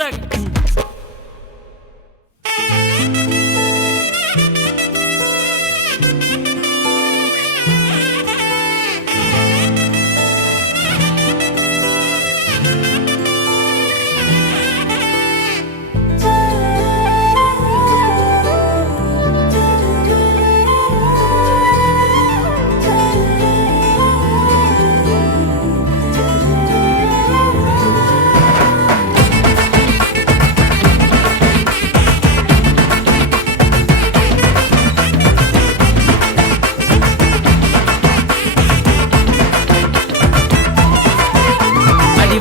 Budak.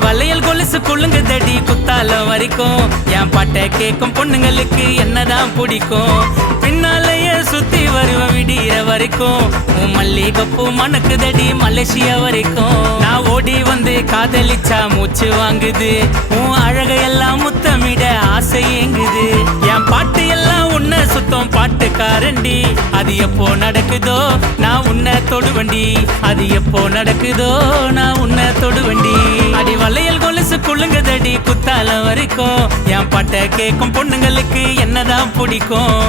வளையல் கொலுசு குலுங்குதடி குத்தாலம் வரைக்கும் என் பாட்டை கேட்கும் பொண்ணுங்களுக்கு என்னதான் பிடிக்கும் பின்னாலேயே சுத்தி வருவ விடிகிற வரைக்கும் உன் மல்லிகைப்பூ மணக்குதடி மலேசியா வரைக்கும் நான் ஓடி வந்து காதலிச்சா மூச்சு வாங்குது உன் அழகையெல்லாம் முத்தமிட ஆசை ஏங்குது என் பாட்டு எல்லாம் உன்னை சுத்தம் பாட்டுக்காரண்டி அது எப்போ நடக்குதோ நான் உன்னை தொடுவண்டி அது எப்போ நடக்குதோ நான் உன்னை தொடுவண்டி அடி வளையல் கொலுசு குலுங்குதடி குத்தாலம் வரைக்கும் என் பாட்டை கேட்கும் பொண்ணுங்களுக்கு என்னதான் பிடிக்கும்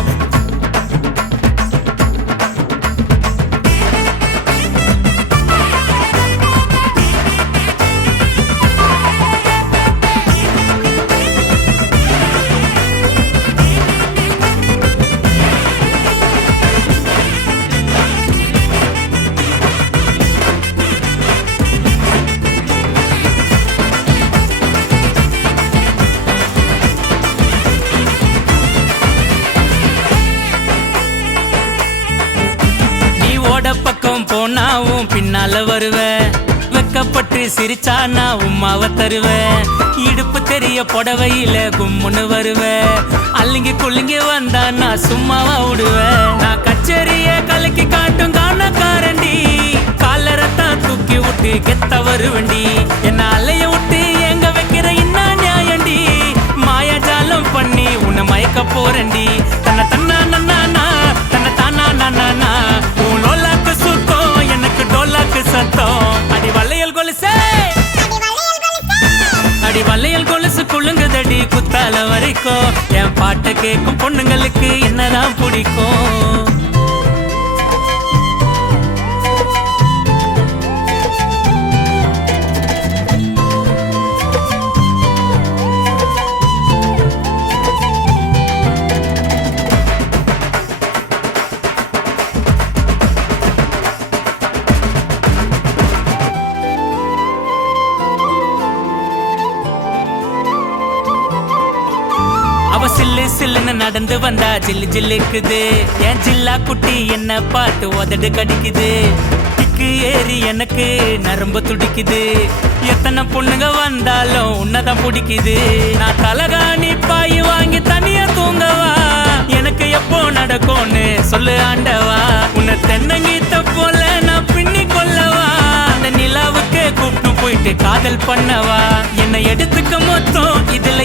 பக்கம் போனாவும் பின்னால வருவேன் வெக்கப்பட்டு சிரிச்சா நான் உம்மாவை தருவேன் இடுப்பு தெரிய புடவையில கும்முன்னு வருவேன் அல்லிங்கி குள்ளிங்கி வந்தா நான் சும்மாவா விடுவேன் நான் கச்சேரிய கலக்கி காட்டும் காணக்காரண்டி காலரத்தான் தூக்கி விட்டு கெத்த வருவண்டி என்ன அலைய விட்டு எங்க வைக்கிற இன்னா நியாயண்டி மாயாஜாலம் பண்ணி உன்னை மயக்க போறண்டி தன்னை தன்னா நன்னா தன்னை தானா நானா உன் சுத்தம் எனக்கு டோலாக்கு சத்தம் அடி வளையல் கொலுசே அடி வளையல் கொலுசு குலுங்குதடி குத்தால வரைக்கும் என் பாட்டை கேட்கும் பொண்ணுங்களுக்கு என்னதான் பிடிக்கும் அவ சில்லு சில்லுன்னு நடந்து வந்தா ஜில்லு ஜில்லுக்குது என் ஜில்லா குட்டி என்ன பார்த்து உதடு கடிக்குது கிக்கு ஏறி எனக்கு நரம்பு துடிக்குது எத்தனை பொண்ணுங்க வந்தாலும் உன்னதான் பிடிக்குது நான் தலகாணி பாய் வாங்கி தனியா தூங்கவா எனக்கு எப்போ நடக்கும்னு சொல்லு ஆண்டவா உன்னை தென்னங்கீத்த போல நான் பின்னி கொள்ளவா அந்த நிலாவுக்கு கூப்பிட்டு போயிட்டு காதல் பண்ணவா என்னை எடுத்துக்க மொத்தம் இதுல